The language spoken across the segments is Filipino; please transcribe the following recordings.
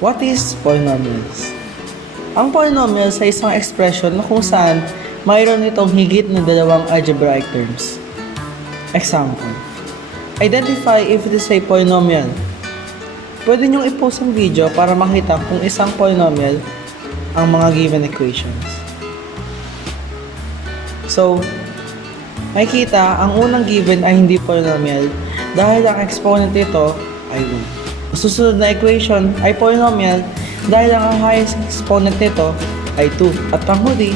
What is polynomials? Ang polynomials ay isang expression na kung saan mayroon itong higit na dalawang algebraic terms. Example, identify if it is a polynomial. Pwede niyong i-post ang video para makita kung isang polynomial ang mga given equations. So, makikita ang unang given ay hindi polynomial dahil ang exponent nito ay 1. Susunod na equation ay polynomial dahil ang highest exponent nito ay 2. At panghuli,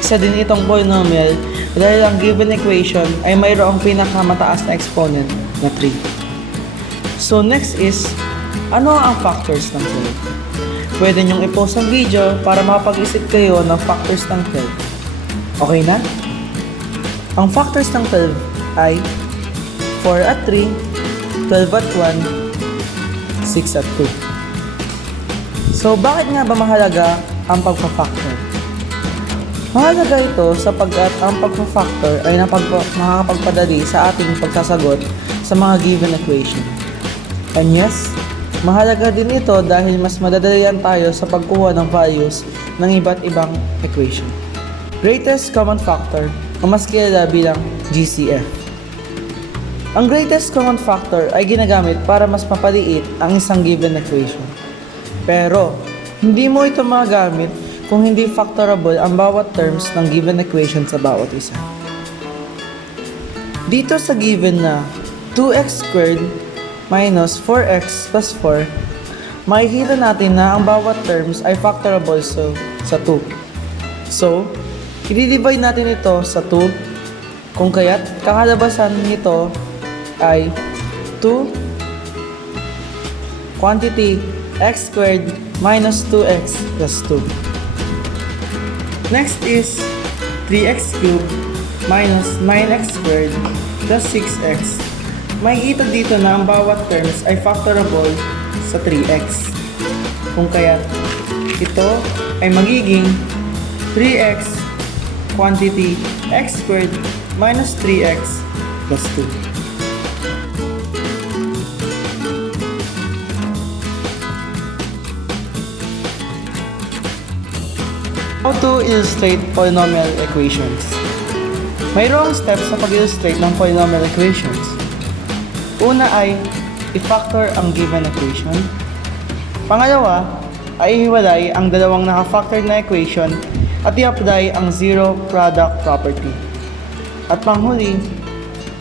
isa din itong polynomial dahil ang given equation ay mayroong pinakamataas na exponent na 3. So next is, ano ang factors ng 12? Pwede nyong i-post ang video para makapag-isip kayo ng factors ng 12. Okay na? Ang factors ng 12 ay 4 at 3, 12 at 1, 6 at 2. So, bakit nga ba mahalaga ang pagpa-factor? Mahalaga ito sapagkat ang pagpa-factor ay makakapagpadali sa ating pagsasagot sa mga given equation. And yes, mahalaga din ito dahil mas madadalian tayo sa pagkuha ng values ng iba't ibang equation. Greatest common factor o mas kilala bilang GCF. Ang greatest common factor ay ginagamit para mas mapaliit ang isang given equation. Pero, hindi mo ito magagamit kung hindi factorable ang bawat terms ng given equation sa bawat isa. Dito sa given na 2x squared minus 4x plus 4, makikita natin na ang bawat terms ay factorable sa 2. So, i-divide natin ito sa 2, kung kaya't kakalabasan nito ay 2 quantity x squared minus 2x plus 2. Next is 3x cubed minus 9x squared plus 6x. Makikita dito na ang bawat terms ay factorable sa 3x. Kung kaya't ito ay magiging 3x quantity x squared minus 3x plus 2. How to illustrate polynomial equations? Mayroong steps sa pag-illustrate ng polynomial equations. Una ay i-factor ang given equation. Pangalawa ay ihiwalay ang dalawang naka-factor na equation at i-apply ang zero product property. At panghuli,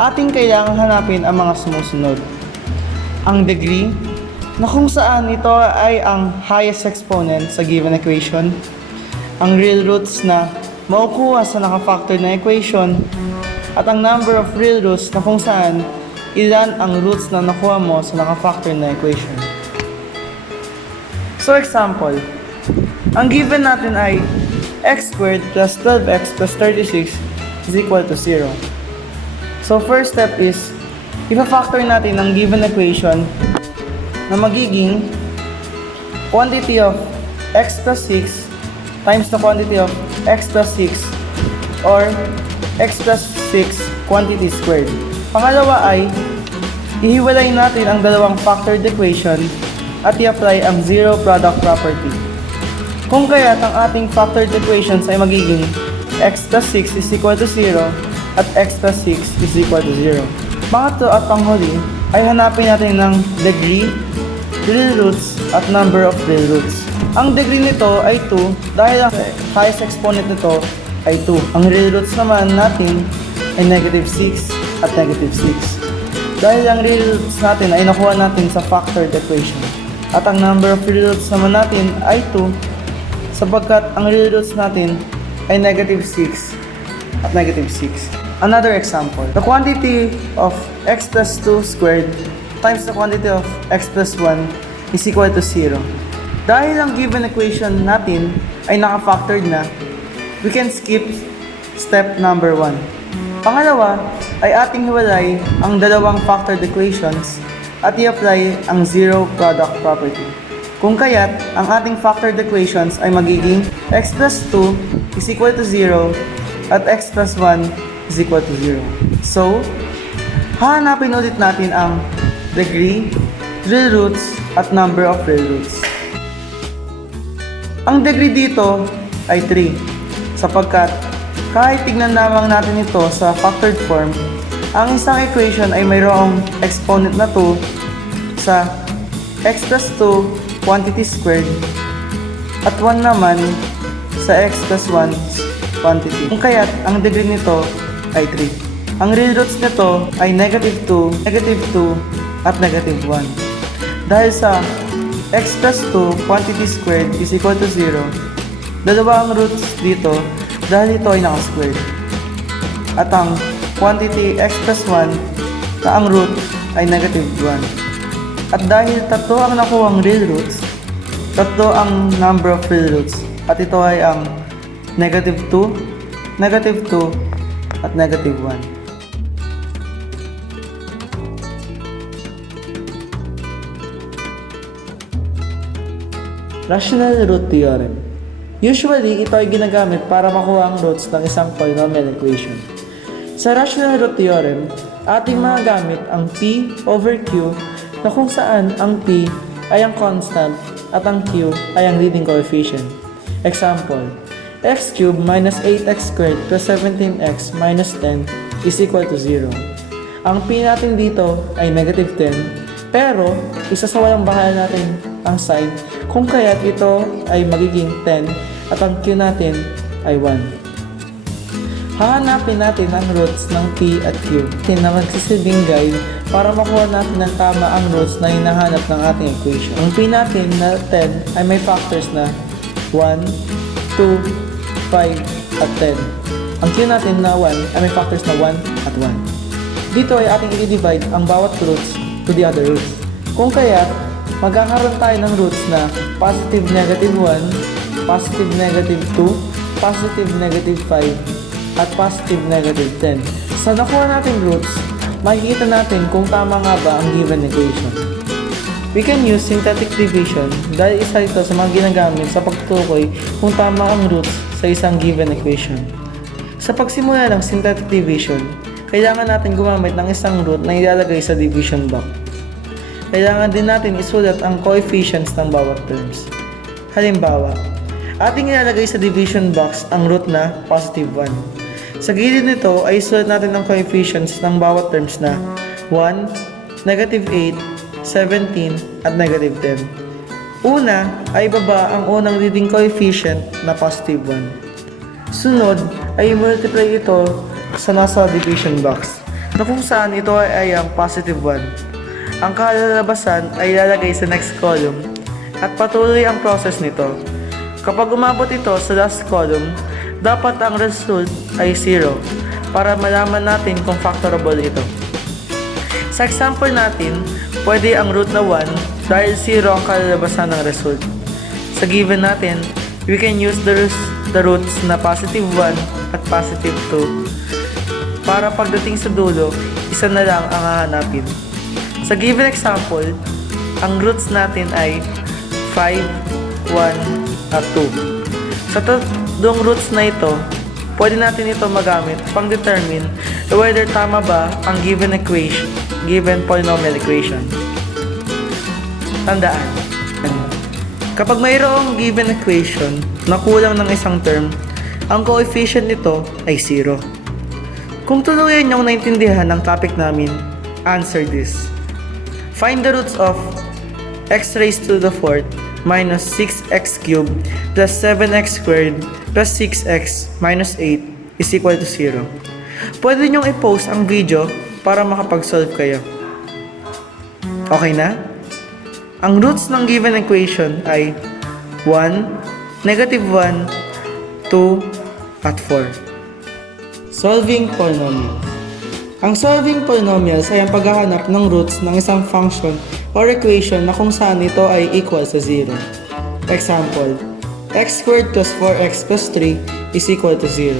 ating kailangang hanapin ang mga sumusunod. Ang degree, na kung saan ito ay ang highest exponent sa given equation. Ang real roots na makukuha sa naka-factor na equation. At ang number of real roots na kung saan ilan ang roots na nakuha mo sa naka-factor na equation. So example, ang given natin ay x squared plus 12x plus 36 is equal to 0. So first step is, ipa-factor natin ang given equation na magiging quantity of x plus 6 times the quantity of x plus 6 or x plus 6 quantity squared. Pangalawa ay, ihiwalay natin ang dalawang factored equation at i-apply ang zero product property. Kung kaya't ang ating factored equations ay magiging x plus 6 is equal to 0 at x plus 6 is equal to 0. Pangatlo at panghuli ay hanapin natin ng degree, real roots at number of real roots. Ang degree nito ay 2 dahil ang highest exponent nito ay 2. Ang real roots naman natin ay negative 6 at negative 6. Dahil ang real roots natin ay nakuha natin sa factored equation. At ang number of real roots naman natin ay 2 sapagkat ang real roots natin ay negative 6 at negative 6. Another example, the quantity of x plus 2 squared times the quantity of x plus 1 is equal to 0. Dahil ang given equation natin ay naka-factored na, we can skip step number 1. Pangalawa ay ating hiwalay ang dalawang factored equations at i-apply ang zero product property. Kung kaya't, ang ating factored equations ay magiging x plus 2 is equal to 0 at x plus 1 is equal to 0. So, hahanapin ulit natin ang degree, real roots, at number of real roots. Ang degree dito ay 3 sapagkat kahit tignan lamang natin ito sa factored form, ang isang equation ay mayroong exponent na 2 sa x plus 2 quantity squared at 1 naman sa x plus 1 quantity. Kung kaya't ang degree nito ay 3. Ang real roots nito ay negative 2, negative 2 at negative 1. Dahil sa x plus 2 quantity squared is equal to 0, dalawa ang roots dito dahil ito ay naka-squared. At ang quantity x plus 1 na ang root ay negative 1. At dahil tatlo ang nakuhang real roots, tatlo ang number of real roots. At ito ay ang negative 2, negative 2 at negative 1. Rational root theorem. Usually, ito ay ginagamit para makuha ang roots ng isang polynomial equation. Sa rational root theorem, ating magagamit ang P over Q na kung saan ang P ay ang constant at ang Q ay ang leading coefficient. Example, x cubed minus 8x squared plus 17x minus 10 is equal to 0. Ang P natin dito ay negative 10, pero isa sa walang bahala natin ang sign kung kaya't ito ay magiging 10 at ang Q natin ay 1. Hahanapin natin ang roots ng P at Q na magsisilbing guide para makuha natin ng tama ang roots na hinahanap ng ating equation. Ang P natin na 10 ay may factors na 1, 2, 5 at 10. Ang Q natin na 1 ay may factors na 1 at 1. Dito ay ating i-divide ang bawat roots to the other roots. Kung kaya't magkakaroon tayo ng roots na positive negative 1, positive negative 2, positive negative 5, at positive negative 10. Sa nakuha nating roots, makikita natin kung tama nga ba ang given equation. We can use synthetic division dahil isa ito sa mga ginagamit sa pagtukoy kung tama ang roots sa isang given equation. Sa pagsimula ng synthetic division, kailangan natin gumamit ng isang root na ilalagay sa division box. Kailangan din natin isulat ang coefficients ng bawat terms. Halimbawa, ating ilalagay sa division box ang root na positive 1. Sa gilid nito ay isulat natin ang coefficients ng bawat terms na 1, negative 8, 17, at negative 10. Una ay baba ang unang leading coefficient na positive 1. Sunod ay multiply ito sa nasa division box na kung saan ito ay ang positive 1. Ang kalalabasan ay ilalagay sa next column at patuloy ang process nito. Kapag umabot ito sa last column, dapat ang result ay 0 para malaman natin kung factorable ito. Sa example natin, pwede ang root na 1 dahil 0 ang kalalabasan ng result. Sa given natin, we can use the roots na positive 1 at positive 2 para pagdating sa dulo, isa na lang ang hahanapin. Sa given example, ang roots natin ay 5, 1, at 2. Sa tatlong roots na ito, pwede natin ito magamit pang determine whether tama ba ang given equation, given polynomial equation. Tandaan, kapag mayroong given equation na kulang ng isang term, ang coefficient nito ay 0. Kung tuluyan niyong naintindihan ang topic namin, answer this. Find the roots of x raised to the 4th minus 6x cubed plus 7x squared plus 6x minus 8 is equal to 0. Pwede nyong i-post ang video para makapag-solve kayo. Okay na? Ang roots ng given equation ay 1, negative 1, 2, at 4. Solving polynomials. Ang solving polynomials ay ang paghahanap ng roots ng isang function or equation na kung saan ito ay equal sa 0. Example, x squared plus 4x plus 3 is equal to 0.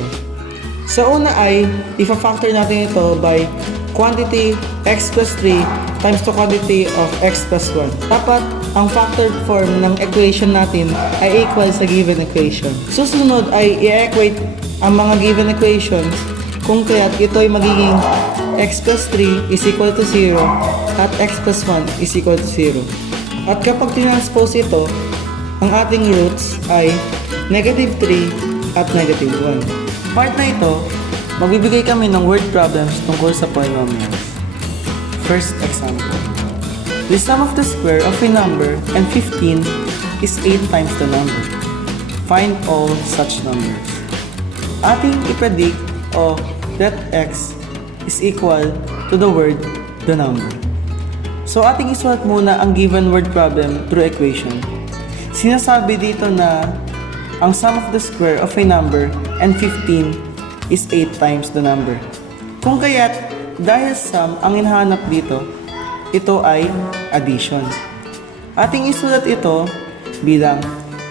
Sa una ay, ifa-factor natin ito by quantity x plus 3 times the quantity of x plus 1. Dapat ang factored form ng equation natin ay equal sa given equation. Susunod ay i-equate ang mga given equations kung kaya't ito ay magiging x plus 3 is equal to 0 at x plus 1 is equal to 0. At kapag tinranspose ito, ang ating roots ay negative 3 at negative 1. Part na ito, magbibigay kami ng word problems tungkol sa polynomials. First example. The sum of the square of a number and 15 is 8 times the number. Find all such numbers. Ating ipredict o let x is equal to the word the number. So ating isulat muna ang given word problem through equation. Sinasabi dito na ang sum of the square of a number and 15 is 8 times the number. Kung kaya't dahil sum ang hinahanap dito, ito ay addition. Ating isulat ito bilang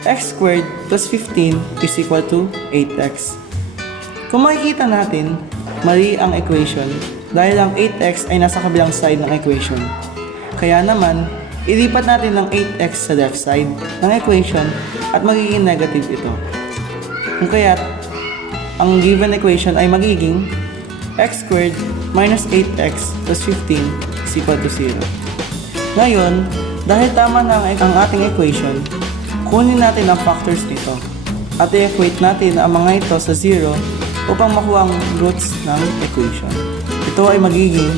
x squared plus 15 is equal to 8x. Kung makikita natin, mali ang equation dahil ang 8x ay nasa kabilang side ng equation. Kaya naman, ilipat natin ng 8x sa left side ng equation at magiging negative ito. Kung kaya't, ang given equation ay magiging x squared minus 8x plus 15 is equal to 0. Ngayon, dahil tama na ang ating equation, kunin natin ang factors nito at i-equate natin ang mga ito sa 0 upang makuha ang roots ng equation. Ito ay magiging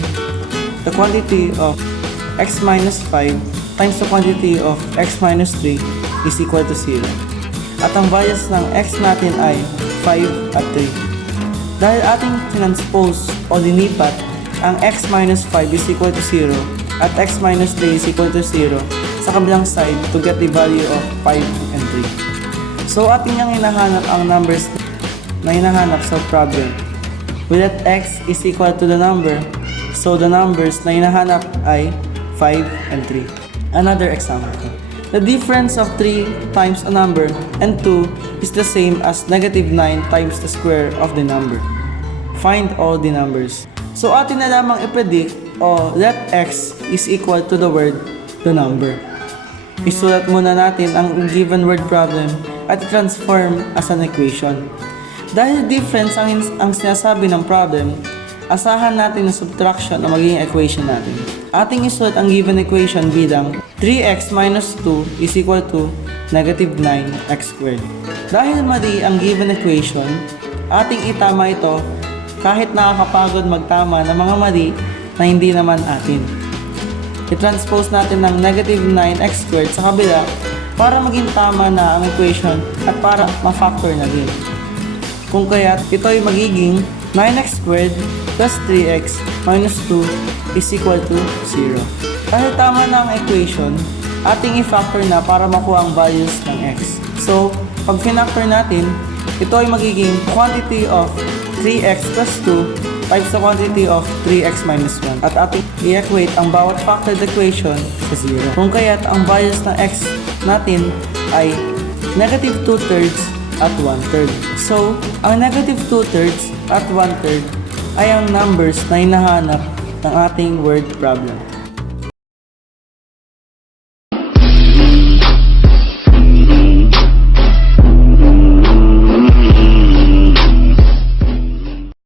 the quantity of x minus 5 times the quantity of x minus 3 is equal to 0. At ang values ng x natin ay 5 at 3. Dahil ating transpose o linipat, ang x minus 5 is equal to 0 at x minus 3 is equal to 0 sa kabilang side to get the value of 5 and 3. So ating yung hinahanap ang numbers na hinahanap sa problem. We let x is equal to the number, so the numbers na hinahanap ay 5 and 3. Another example. The difference of 3 times a number and 2 is the same as negative 9 times the square of the number. Find all the numbers. So atin na lamang i-predict o let x is equal to the word the number. Isulat muna natin ang given word problem at i-transform as an equation. Dahil difference ang sinasabi ng problem, asahan natin na subtraction ang magiging equation natin. Ating isulat ang given equation bilang 3x minus 2 is equal to negative 9x squared. Dahil mali ang given equation, ating itama ito kahit nakakapagod magtama ng mga mali na hindi naman atin. I-transpose natin ng negative 9x squared sa kabila para maging tama na ang equation at para ma-factor na din. Kung kaya't ito ay magiging 9x squared plus 3x minus 2 is equal to 0. Dahil tama na ang equation, ating i-factor na para makuha ang values ng x. So, pag finactor natin, ito ay magiging quantity of 3x plus 2 times the quantity of 3x minus 1. At ating i-equate ang bawat factored equation sa 0. Kung kaya't ang values ng x natin ay negative 2/3 at 1/3. So, ang negative 2/3 at 1/3 ay ang numbers na hinahanap ng ating word problem.